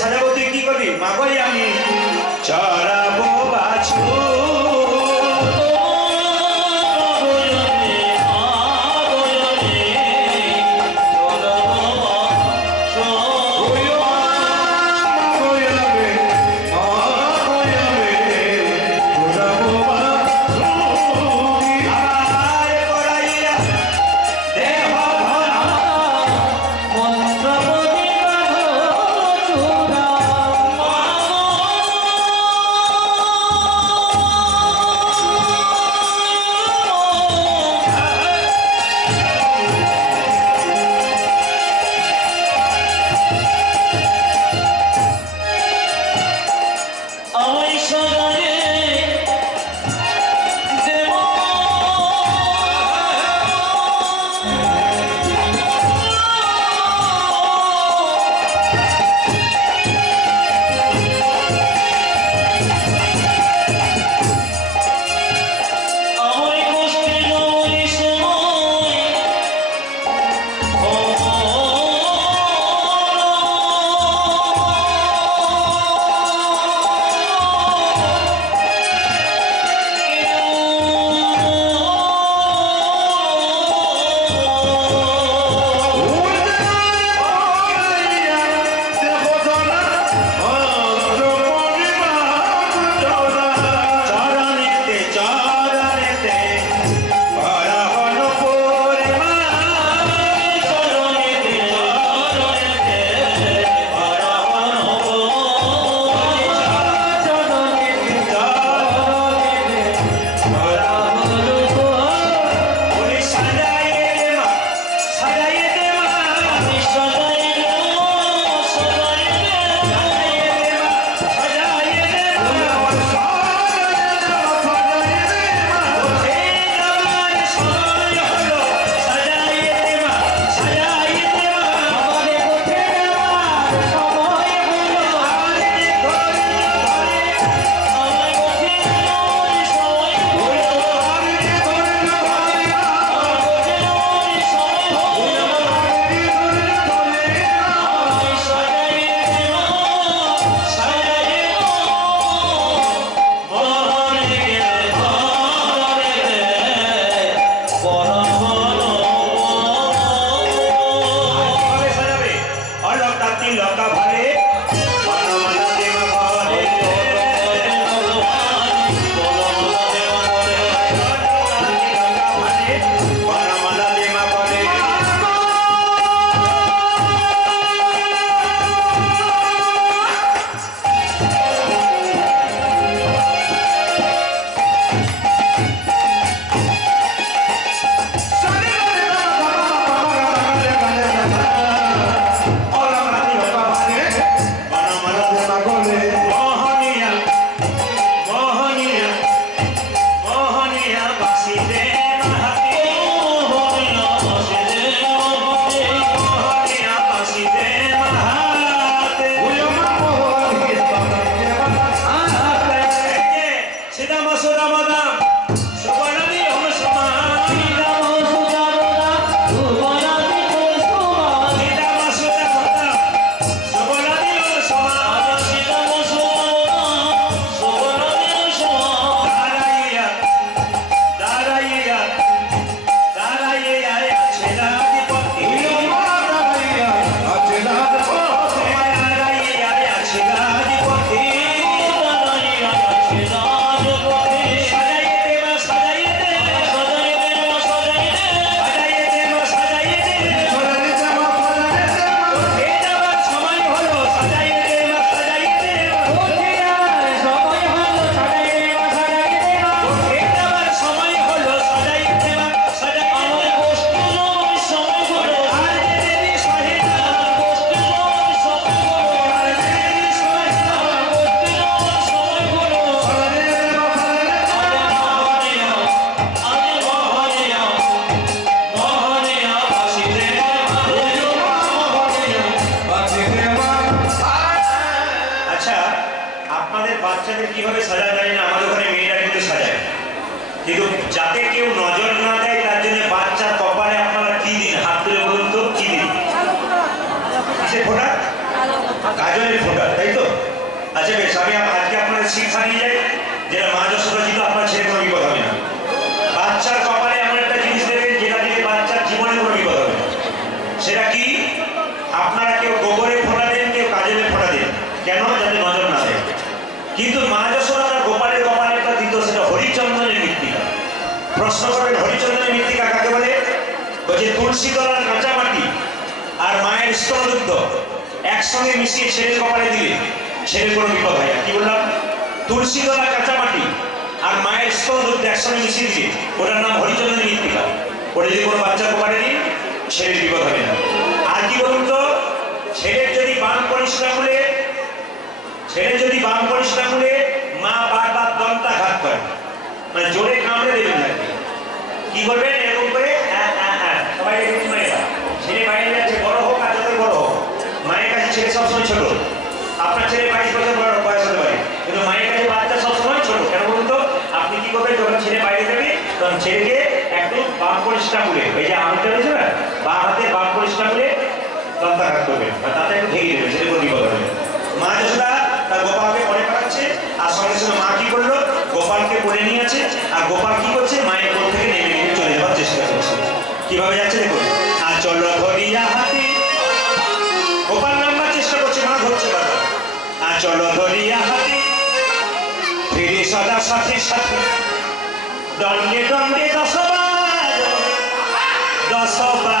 সাজাবো কীভাবে সাজা যায় না, আমাদের ওখানে মেয়েরা কিন্তু সাজায়। কিন্তু যাতে কেউ নজর না দেয়, তার জন্য বাচ্চার কপালে আপনারা কি দিন? হাত তুলে বলুন তো, কি দিন? কিসের ফোটা? কাজলের ফোটা, তাই তো? আচ্ছা বেশ, আমি আজকে আপনাদের শিক্ষা নিয়ে যাই। যেটা মা যশোদা ছিল আপনার ছেলে কোনো বিপদ হবে না। বাচ্চার কপালে কিন্তু মা যশোদা গোপালের কপালেরটা দিত, সেটা হরিচন্দনের মৃত্তিকা প্রশ্ন করেন হরিচন্দনের মৃত্তিকা কাকে বলে? বলছে, তুলসী তলার কাঁচা মাটি আর মায়ের স্তনদুগ্ধ একসঙ্গে মিশিয়ে ছেলের কপালে দিলে ছেলের কোনো বিপদ হয় না। কি বললাম? তুলসী তলা কাঁচা মাটি আর মায়ের স্তনদুগ্ধ একসঙ্গে মিশিয়ে দিলে, ওটার নাম হরিচন্দনের মৃত্তিকা ওটা যদি কোনো বাচ্চার কপালে দিই, ছেলের বিপদ হবে না। আর কি বলুন তো? ছেলের যদি বাম পরিষ্কার হলে ছেলে যদি বাম পরিষ্কার হলে মা বারবার দন্তাঘাত করে মানে জোরে কামড়ে দেবেন না কি করবেন? এরকম করে হ্যাঁ, হ্যাঁ, হ্যাঁ, সবাই ছেলে বাইরে যাচ্ছে বড় হোক আর যতই বড় হোক মায়ের কাছে ছেলে সবসময় ছোট। আপনার ছেলে বাইশ বছর বড় বয়স হতে পারে। কিন্তু মায়ের কাছে বাচ্চা সবসময় ছোট। কেন বলুন তো? আপনি কি করবেন? যখন ছেলে বাইরে যাবে তখন ছেলেকে একটু বাম পরিষ্কার করে এই যে আঙুলটা রয়েছে না বা হাতে বাম পরিষ্কার করে দন্তাঘাত করবেন বা তাতে একটু ঢেকে দেবেন ছেলে বিপদ মা যশোদা তার গোপালকে পরে পাঠাচ্ছে আর সঙ্গে সঙ্গে মা কি করল? গোপালকে আর গোপাল কি করছে? মায়ের কোল থেকে নেমে চলে যাওয়ার চেষ্টা করছে। কীভাবে যাচ্ছে দেখুন? আর ধরিয়া হাতে। গোপাল নামবার চেষ্টা করছে, মা ধরছে বাবা আর ধরিয়া হাতে। ফিরে সদা সাথে সাথে। দণ্ডে দণ্ডে দশ বারো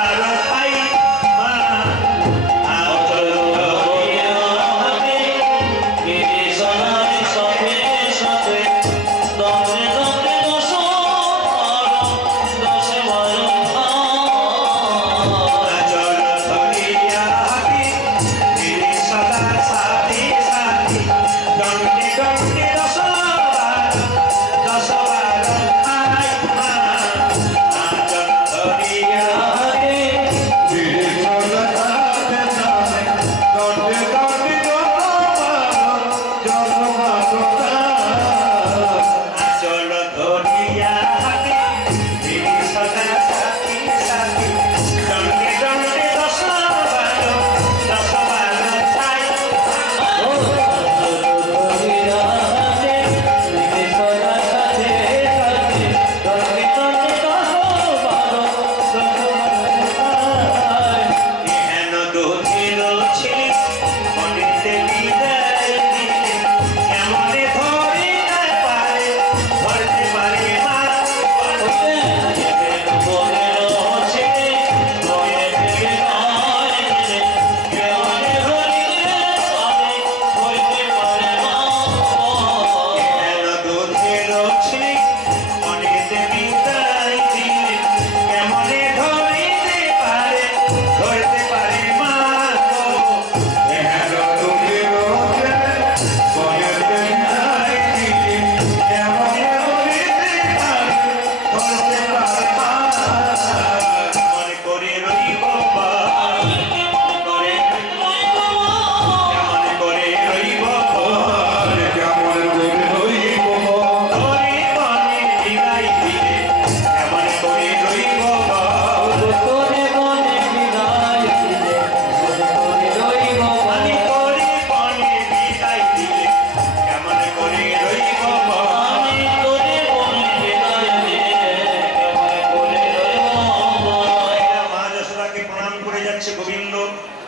যাচ্ছে গোবিন্দ।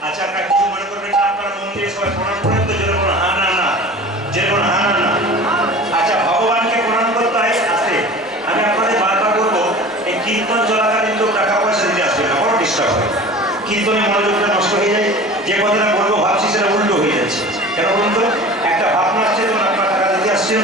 আচ্ছা আপনারা কিছু মনে করবেন না? আপনারা মন্দিরে সবাই প্রণাম করেন তো যেরকম হা না না যেরকম হা না না আচ্ছা ভগবানকে প্রণাম করতে হয়, আসতে। আমি আপনাদের বারবার বলব, এই কীর্তন চলাকালীন তো টাকা পয়সা দিতে আসবে না বড় ডিস্টার্ব হয় কীর্তনে মনোযোগটা নষ্ট হয়ে যায়। যে কথাটা বলব, ভাবছি সেটা উল্টো হয়ে যাচ্ছে। কেন বলুন তো? একটা ভাবনা আসছে তখন আপনার টাকা দিতে আসছেন